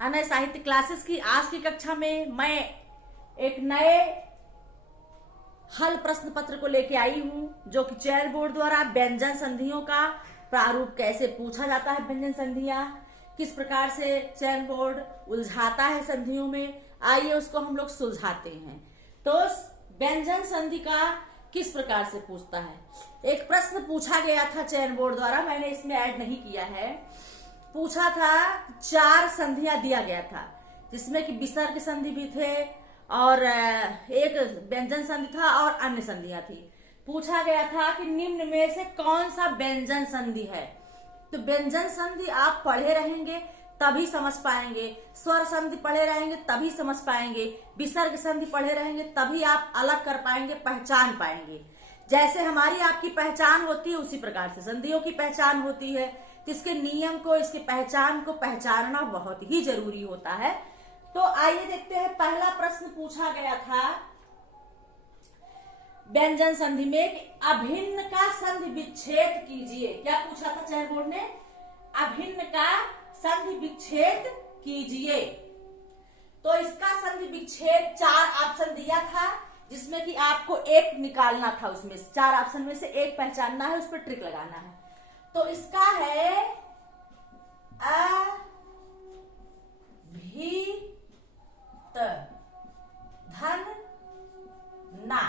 अनय साहित्य क्लासेस की आज की कक्षा में मैं एक नए हल प्रश्न पत्र को लेके आई हूं, जो कि चयन बोर्ड द्वारा व्यंजन संधियों का प्रारूप कैसे पूछा जाता है, व्यंजन संधियां किस प्रकार से चयन बोर्ड उलझाता है संधियों में, आइए उसको हम लोग सुलझाते हैं। तो व्यंजन संधि का किस प्रकार से पूछता है। एक प्रश्न पूछा गया था चयन बोर्ड द्वारा, मैंने इसमें ऐड नहीं किया है। पूछा था 4 संधियां दिया गया था, जिसमें कि विसर्ग संधि भी थे और एक व्यंजन संधि था और अन्य संधियां थी। पूछा गया था कि निम्न में से कौन सा व्यंजन संधि है। तो व्यंजन संधि आप पढ़े रहेंगे तभी समझ पाएंगे, स्वर संधि पढ़े रहेंगे तभी समझ पाएंगे, विसर्ग संधि पढ़े रहेंगे तभी आप अलग कर पाएंगे, पहचान पाएंगे। जैसे हमारी आपकी पहचान होती है उसी प्रकार से संधियों की पहचान होती है। इसके नियम को, इसके पहचान को पहचानना बहुत ही जरूरी होता है। तो आइए देखते हैं, पहला प्रश्न पूछा गया था व्यंजन संधि में कि अभिन्न का संधि विच्छेद कीजिए। क्या पूछा था चयन बोर्ड ने? अभिन्न का संधि विच्छेद कीजिए। तो इसका संधि विच्छेद 4 ऑप्शन दिया था, जिसमें कि आपको एक निकालना था। उसमें 4 ऑप्शन में से एक पहचानना है, उस पर ट्रिक लगाना है। तो इसका है अभित धन ना,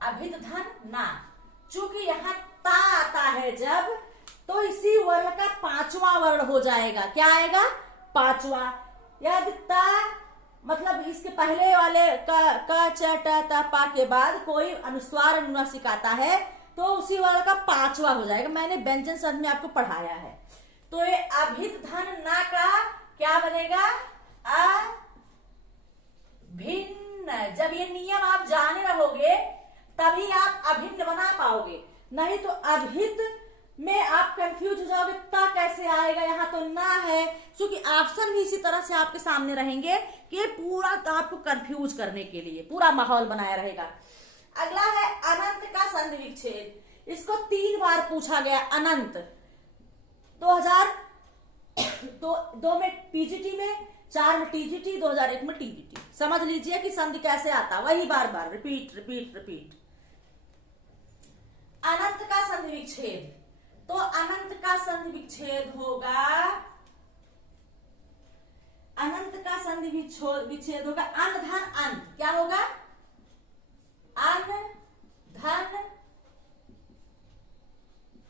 अभित धन ना। चूंकि यहां ता आता है जब, तो इसी वर्ण का 5वां वर्ण हो जाएगा। क्या आएगा? 5वां। यदि ता मतलब इसके पहले वाले का च ट त पा के बाद कोई अनुस्वार अनुनासिक आता है तो उसी वर्ण का 5वां हो जाएगा। मैंने व्यंजन संधि में आपको पढ़ाया है। तो ये अभित धन ना का क्या बनेगा? अभिन्न। जब ये नियम आप जाने रहोगे तभी आप अभिन्न बना पाओगे, नहीं तो अभित में आप कंफ्यूज हो जाओगे। ता कैसे आएगा? यहाँ तो ना है। क्योंकि ऑप्शन भी इसी तरह से आपके सामने रहेंगे कि पूरा आपको कंफ्यूज करने के लिए पूरा माहौल बनाया रहेगा। अगला है अनंत का संधि विच्छेद। इसको 3 बार पूछा गया। अनंत 2002 में पीजीटी में, 4 में टीजीटी, 2001 में टीजीटी। समझ लीजिए कि संधि कैसे आता, वही बार बार रिपीट रिपीट रिपीट। अनंत का संधि विच्छेद, तो अनंत का संधि विच्छेद होगा, अनंत का संधि विच्छेद होगा अन धन अंत। क्या होगा? अन धन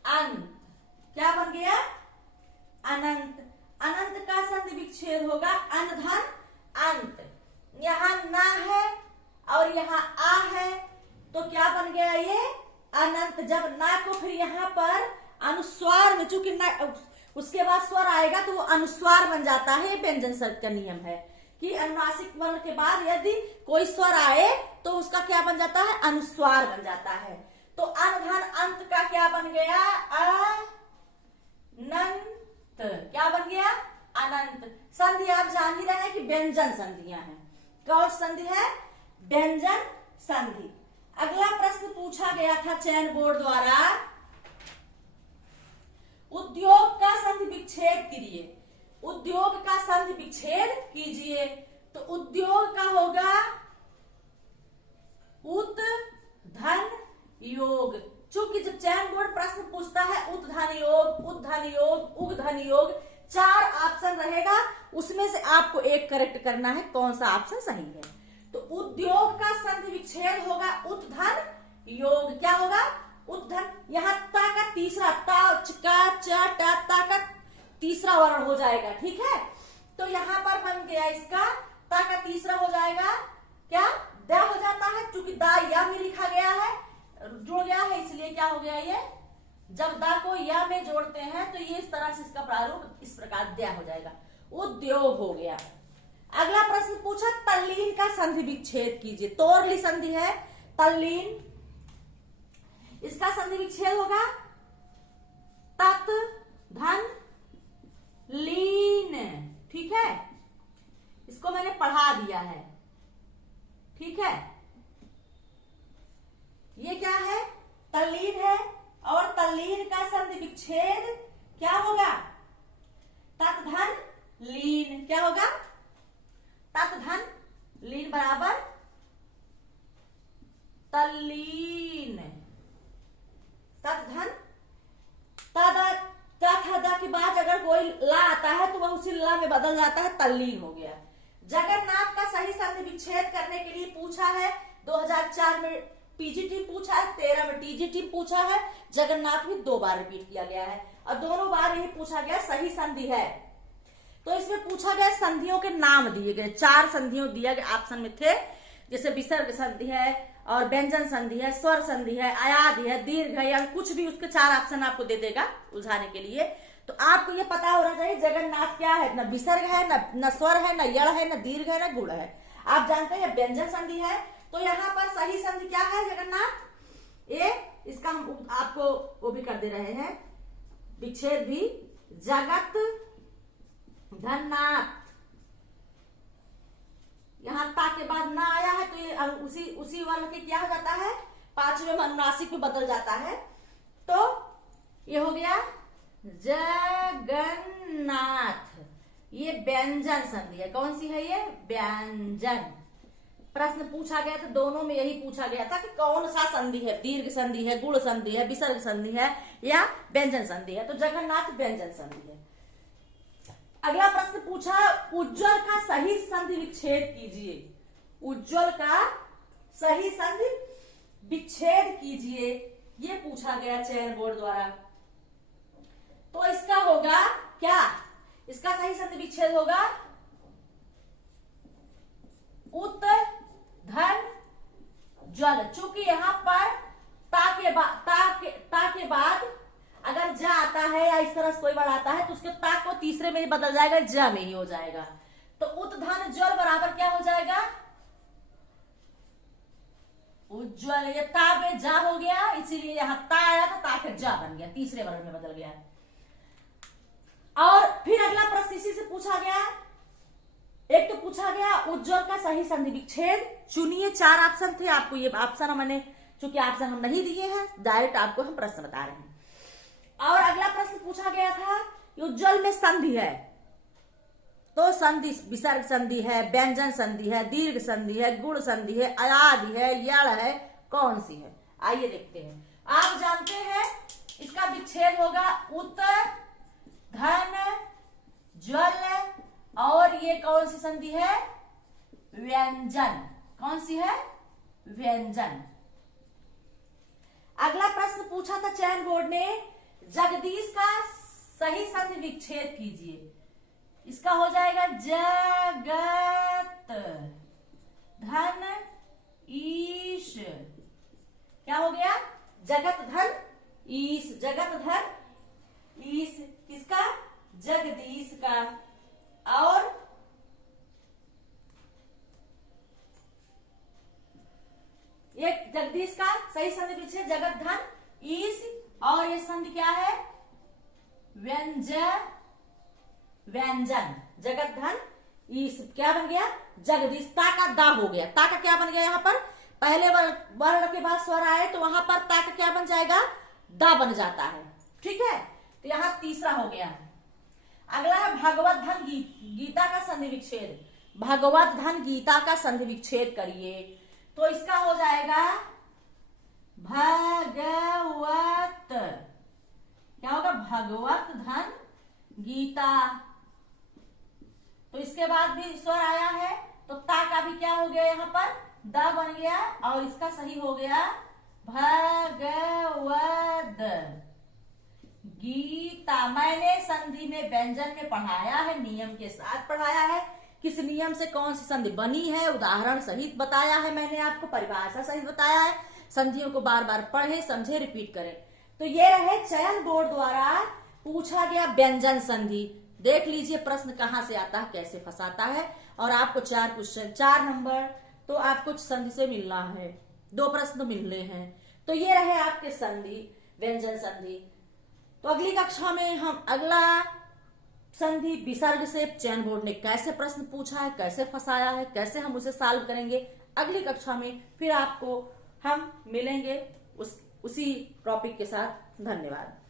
अंत। क्या बन गया? अनंत। अनंत का संधि विच्छेद होगा अन धन अंत। यहां ना है और यहां आ है, तो क्या बन गया ये? अनंत। जब ना को फिर यहां पर अनुस्वार में, चूंकि ना उसके बाद स्वर आएगा तो वो अनुस्वार बन जाता है। व्यंजन संधि का नियम है कि अनुनासिक वर्ण के बाद यदि कोई स्वर आए तो उसका क्या बन जाता है? अनुस्वार बन जाता है। तो अनधन अंत का क्या बन गया? अनंत। क्या बन गया? अनंत। संधि आप जान ही रहे हैं कि व्यंजन संधियां हैं। कौन संधि है? व्यंजन संधि। अगला प्रश्न पूछा गया था चयन बोर्ड द्वारा, उद्योग का संधि विच्छेद कीजिए। उद्योग का संधि विच्छेद कीजिए। तो उद्योग का होगा उत धन योग। चूंकि जब चयन बोर्ड प्रश्न पूछता है उत धन योग, उत धन योग, उग धन योग, 4 ऑप्शन रहेगा, उसमें से आपको एक करेक्ट करना है, कौन सा ऑप्शन सही है। तो उद्योग का संधि विच्छेद होगा उत धन योग। क्या होगा? उत धन। यहाँ ता का तीसरा, ता का च टा ता का तीसरा वर्ण हो जाएगा। ठीक है, तो यहां पर बन गया इसका ता का तीसरा हो जाएगा क्या? द हो जाता है, क्योंकि दा या में लिखा गया है, जुड़ गया है, इसलिए क्या हो गया ये? जब दा को या में जोड़ते हैं तो ये इस तरह से इसका प्रारूप इस प्रकार द हो जाएगा। उद्योग हो गया। अगला प्रश्न पूछा तल्लीन का संधि विच्छेद कीजिए। तोरली संधि है तल्लीन, इसका संधि विच्छेद होगा तत् धन लीन। ठीक है, इसको मैंने पढ़ा दिया है। ठीक है, ये क्या है? तल्लीन है और तल्लीन का संधि विच्छेद क्या होगा? तत् धन लीन, क्या होगा? तत् धन लीन बराबर तल्लीन, तत् धन तथा के बाद अगर कोई ला आता है तो वह उसी ला में बदल जाता है, तल्लीन हो गया। जगन्नाथ का सही संधि विच्छेद करने के लिए पूछा है, 2004 में पीजीटी पूछा है, 13 में टीजीटी पूछा है, जगन्नाथ में 2 बार रिपीट किया गया है और दोनों बार यही पूछा गया सही संधि है। तो इसमें पूछा गया संधियों के नाम दिए गए, 4 संधियों दिया गया ऑप्शन में थे, जैसे विसर्ग संधि है और व्यंजन संधि है, स्वर संधि है, अयादि है, दीर्घ है, या कुछ भी उसके 4 ऑप्शन आपको दे देगा उलझाने के लिए। तो आपको ये पता होना चाहिए जगन्नाथ क्या है, न विसर्ग है, न स्वर है, न यड़ है, न दीर्घ है, न गुण है। आप जानते हैं व्यंजन संधि है, तो यहाँ पर सही संधि क्या है जगन्नाथ? इसका हम आपको वो भी कर दे रहे हैं, विच्छेद भी, जगत धन्नाथ। यहाँ ता के बाद ना आया है तो ये उसी वर्ण के क्या हो जाता है, 5वें में अनुनासिक में बदल जाता है। तो ये हो गया जगन्नाथ, ये व्यंजन संधि है। कौन सी है ये? व्यंजन। प्रश्न पूछा गया तो दोनों में यही पूछा गया था कि कौन सा संधि है, दीर्घ संधि है, गुण संधि है, विसर्ग संधि है या व्यंजन संधि है। तो जगन्नाथ व्यंजन संधि है। अगला प्रश्न पूछा, उज्ज्वल का सही संधि विच्छेद कीजिए। उज्ज्वल का सही संधि विच्छेद कीजिए, ये पूछा गया चयन बोर्ड द्वारा। तो इसका होगा क्या? इसका सही संधि विच्छेद होगा उत धन ज्वल। चूंकि यहां पर ता के बाद अगर जा आता है या इस तरह से कोई वर्ड आता है तो उसके ता को तीसरे में ही बदल जाएगा, ज में ही हो जाएगा। तो उत धन ज्वल बराबर क्या हो जाएगा? उज्ज्वल। ये ता में जा हो गया, इसीलिए यहां ता आया था, ता के जा बन गया, तीसरे वर्ण में बदल गया। और फिर अगला प्रश्न इसी से पूछा गया, एक तो पूछा गया उज्ज्वल का सही संधि विच्छेद चुनिए। 4 ऑप्शन थे, आपको ये ऑप्शन मैंने चूंकि ऑप्शन हम नहीं दिए हैं, डायरेक्ट आपको हम प्रश्न बता रहे हैं। और अगला प्रश्न पूछा गया था उज्ज्वल में संधि है, तो संधि विसर्ग संधि है, व्यंजन संधि है, दीर्घ संधि है, गुण संधि है, अयादि है, यड़ है, कौन सी है? आइए देखते हैं। आप जानते हैं इसका विच्छेद होगा उत धन ज्वल, और ये कौन सी संधि है? व्यंजन। कौन सी है? व्यंजन। अगला प्रश्न पूछा था चयन बोर्ड ने, जगदीश का सही संधि विच्छेद कीजिए। इसका हो जाएगा जगत धन ईश। क्या हो गया? जगत धन ईश। जगत धन ईश किसका? जगदीश का। और ये जगदीश का सही संधि विच्छेद जगत धन ईश, और ये संधि क्या है? व्यंजन। व्यंजन। जगत धन ईश क्या बन गया? जगदीश। ता का दा हो गया। ता का क्या बन गया? यहाँ पर पहले वर्ण के बाद स्वर आए तो वहां पर ता का क्या बन जाएगा? दा बन जाता है। ठीक है, तो यहां तीसरा हो गया। अगला है भगवत धन गीता का संधि विच्छेद। भगवत धन गीता का संधि विच्छेद करिए, तो इसका हो जाएगा भगवत। क्या होगा? भगवत धन गीता। तो इसके बाद भी स्वर आया है तो ता का भी क्या हो गया? यहाँ पर द बन गया, और इसका सही हो गया भगवत गीता। मैंने संधि में व्यंजन में पढ़ाया है, नियम के साथ पढ़ाया है, किस नियम से कौन सी संधि बनी है उदाहरण सहित बताया है मैंने आपको, परिभाषा सहित बताया है। संधियों को बार बार पढ़े, समझे, रिपीट करें। तो ये रहे चयन बोर्ड द्वारा पूछा गया व्यंजन संधि। देख लीजिए प्रश्न कहां से आता है, कैसे फंसाता है। और आपको 4 क्वेश्चन, 4 नंबर तो आपको संधि से मिलना है, 2 प्रश्न मिलने हैं। तो ये रहे आपके संधि, व्यंजन संधि। तो अगली कक्षा में हम अगला संधि विसर्ग से चयन बोर्ड ने कैसे प्रश्न पूछा है, कैसे फंसाया है, कैसे हम उसे सॉल्व करेंगे, अगली कक्षा में फिर आपको हम मिलेंगे उसी टॉपिक के साथ। धन्यवाद।